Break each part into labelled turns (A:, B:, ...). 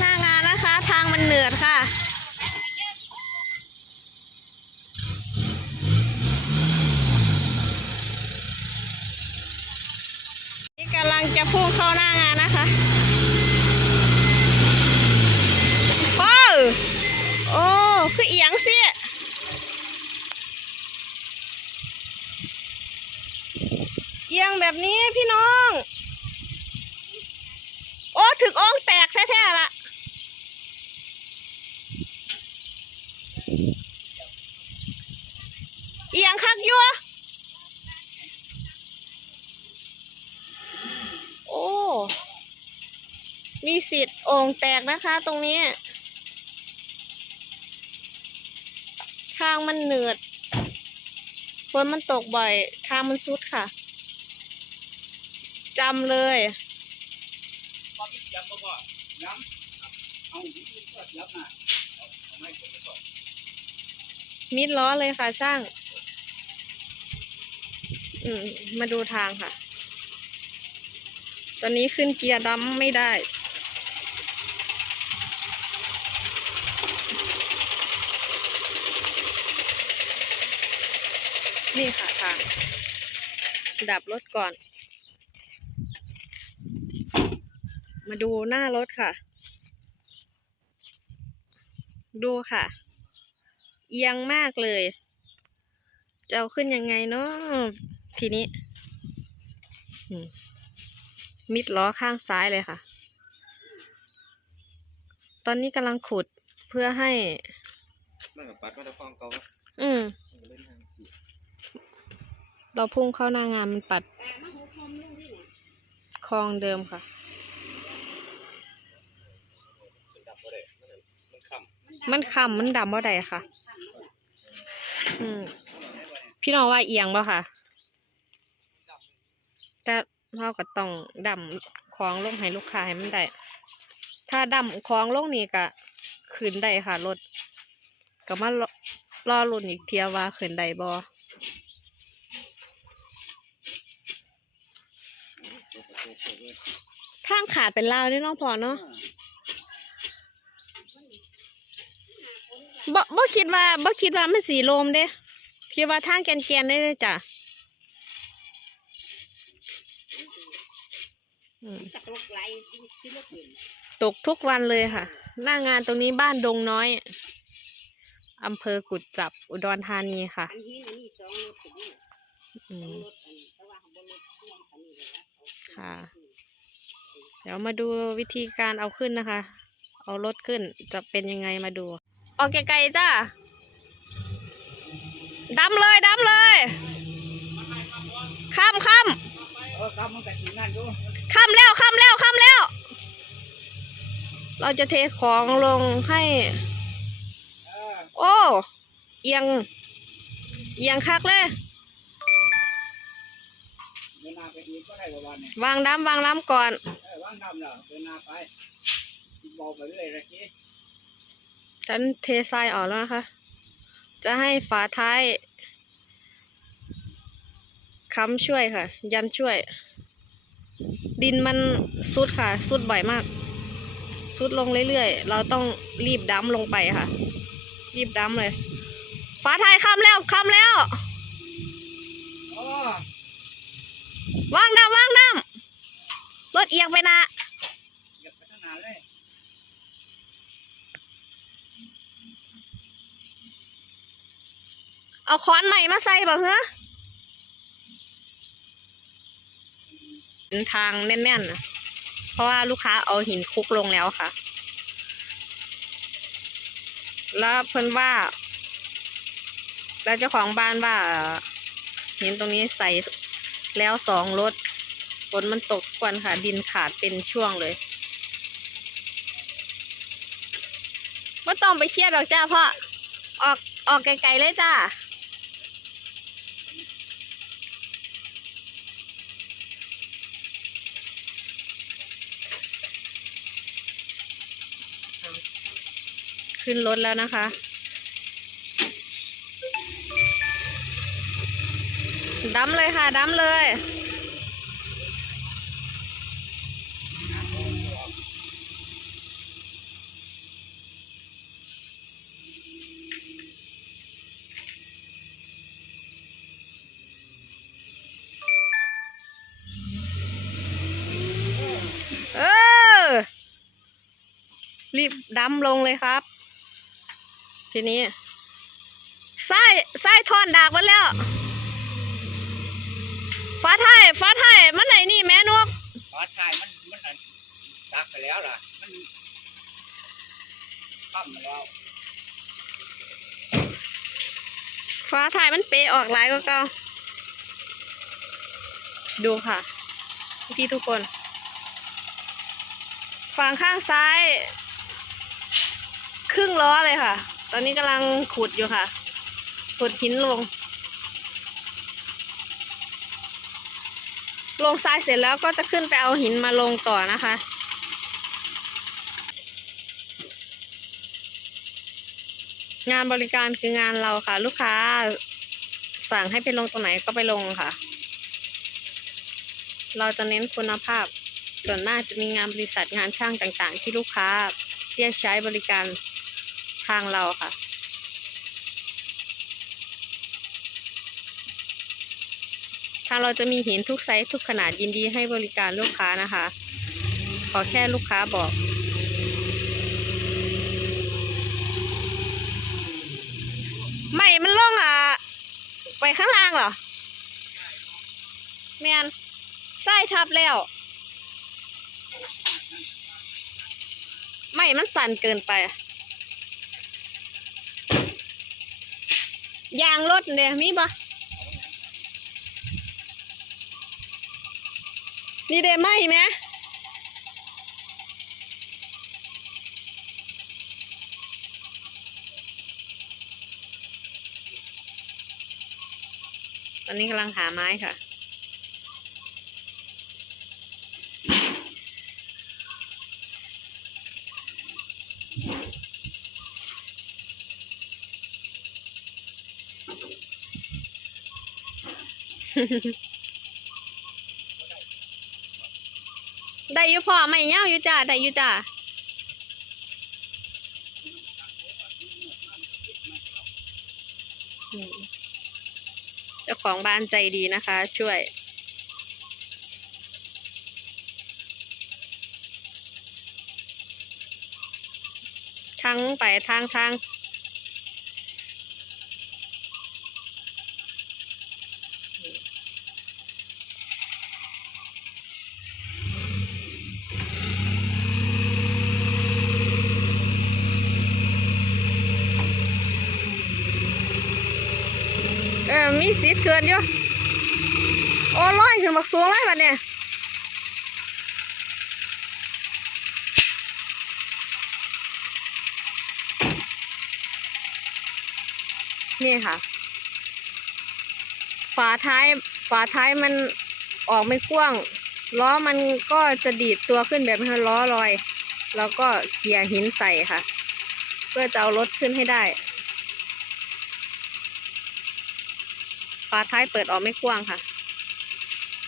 A: หน้างานนะคะ ทางมันเหนือดค่ะ นี่กำลังจะพุ่งเข้าหน้างานนะคะโอ้โอ้คือเอียงสิเอียงแบบนี้พี่น้อง โอ้ ถึกอ่องแตกแท้ๆละ เอียงคักยัวโอ้ มีสิทธิ์โอ่งแตกนะคะ ตรงนี้ ทางมันเหนืดฝนมันตกบ่อย ทางมันซุดค่ะจำเลย
B: มิด
A: ล้อเลยค่ะช่าง อืม มาดูทางค่ะ ตอนนี้ขึ้นเกียร์ดัมไม่ได้นี่ค่ะทาง ดับรถก่อน มาดูหน้ารถค่ะ ดูค่ะ เอียงมากเลย จะเอาขึ้นยังไงเนาะ ทีนี้อืมมิดล้อข้างซ้ายเลยค่ะ ตอนนี้กำลังขุดเพื่อให้
B: มันกับปัดมาตะฟองเก่า
A: อืม
B: มันก็เล่นทางขี่
A: เราพุ่งเข้าหน้างานมันปัดคลองเดิมค่ะ
B: มันดับก็ได้มันคำ
A: มันคำมันดำว่าใดค่ะ อืมพี่น้องว่าเอียงป่ะค่ะ แต่เราก็ต้องดำคล้องลงให้ลูกค้าให้มันได้ ถ้าดำคล้องลงนี่ก็ขึ้นได้ค่ะรถก็มารอรอรุ่นอีกเทียว่าขึ้นได้บ่ทางขาดเป็นลาวนี่เน้องพอเนาะบ่บ่คิดว่าบ่คิดว่ามันสีลมเด้คิดว่าทางแกนๆได้เลยจ้ะ ตกทุกวันเลยค่ะ หน้างานตรงนี้บ้านดงน้อยอำเภอกุดจับอุดรธานีค่ะ
C: อันนี้อันนี้สองรถถึงนี่
A: อืม
C: รถอันแต่ว่าเขาบ่รถที่ยงคันนี้เลยนะ
A: ค่ะ เดี๋ยวมาดูวิธีการเอาขึ้นนะคะ เอารถขึ้นจะเป็นยังไงมาดูออกไกลๆจ้าดำเลยดำเลยข้ามข้าม
B: เออครับมันกะทินั่นอยู่
A: ข้ามแล้วข้ามแล้วข้ามแล้ว เราจะเทของลงให้ โอ้เอียงเอียงคักเลยวางน้ำวางน้ำก่อน
B: วางดำเนาะเดินนาไปเบาไปเรื่อยเลยที
A: ฉันเททรายออกแล้วนะคะ จะให้ฝาท้ายค้ำช่วยค่ะ ยันช่วย ดินมันซุดค่ะ ซุดบ่อยมาก ซุดลงเรื่อยๆ เราต้องรีบดั้มลงไปค่ะ รีบดั้มเลยฝาท้ายค้ำแล้วค้ำแล้ว
B: โอ้
A: วางน้ำวางน้ำรถเอียงไปนะ
B: เหยียบไปข้างหน้าเลย
A: เอาค้อนใหม่มาใส่บ่เหรอเป็น ทางแน่นๆนะเพราะว่าลูกค้าเอาหินคุกลงแล้วค่ะ แล้วเพิ่นว่า แล้วเจ้าของบ้านว่าหินตรงนี้ใส่แล้วสองรถฝนมันตกกวันค่ะ ดินขาดเป็นช่วงเลยไม่ต้องไปเครียดหรอกจ้าพ่อออกออกไกลๆเลยจ้า ขึ้นรถแล้วนะคะ ดั้เลยค่ะ ดั้เลย
B: เออ
A: รีบดั้ลงเลยครับ ทีนี้ไส้ไส้ทอนดากมาแล้ว ฟ้าไทยฟ้าไทยมันไหนนี่แม่นก
B: ฟ้าชายมันมันอันตักไปแล้วล่ะ มันค่ำแล้ว
A: ฟ้าไทยมันเปะออกหลายก็เก่าดูค่ะ พี่ทุกคน ฝั่งข้างซ้าย ครึ่งล้อเลยค่ะ ตอนนี้กำลังขุดอยู่ค่ะ ขุดหินลง ลงทรายเสร็จแล้วก็จะขึ้นไปเอาหินมาลงต่อนะคะ งานบริการคืองานเราค่ะ ลูกค้าสั่งให้ไปลงตรงไหนก็ไปลงค่ะ เราจะเน้นคุณภาพ ส่วนมากจะมีงานบริษัทงานช่างต่างๆ ที่ลูกค้าเรียกใช้บริการ ทางเราค่ะ ทางเราจะมีหินทุกไซส์ทุกขนาดยินดีให้บริการลูกค้านะคะ ขอแค่ลูกค้าบอกไม่มันล่องอะ ไปข้างล่างเหรอแมนไส้ทับแล้วไม่มันสั่นเกินไป ยางรถเนี่ยมีปะนี่เดไหมไหมตอนนี้กำลังหาไม้ค่ะ ได้อยู่พ่อไม่เงาอยู่จ้าได้อยู่จ้าเจ้าของบ้านใจดีนะคะ ช่วยทั้งไปทางทาง สิทธิ์เกินอยู่โอ้ร้อยขึ้นบักสูงเลยบัดเนี่ยนี่ค่ะ ฝาท้ายฝาท้ายมันออกไม่กว้าง ล้อมันก็จะดีดตัวขึ้นแบบให้ล้อลอย แล้วก็เขี่ยหินใส่ค่ะ เพื่อจะเอารถขึ้นให้ได้าท้ายเปิดออกไม่กว้างค่ะ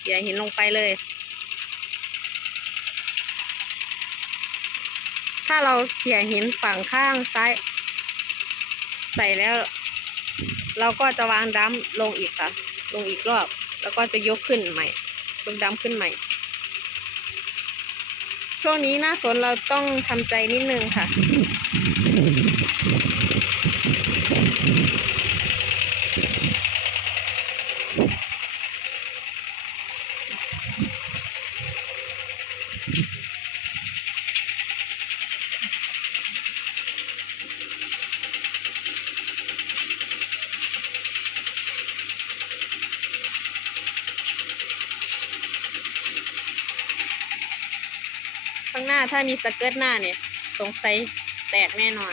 A: เขี่ยหินลงไปเลย ถ้าเราเขี่ยหินฝั่งข้างซ้าย ใส่แล้ว เราก็จะวางดัมลงอีกค่ะ ลงอีกรอบ แล้วก็จะยกขึ้นใหม่ยกดัมขึ้นใหม่ ช่วงนี้หน้าฝนเราต้องทำใจนิดนึงค่ะ ข้างหน้าถ้ามีสเกิร์ตหน้าเนี่ย สงสัยแตกแน่นอน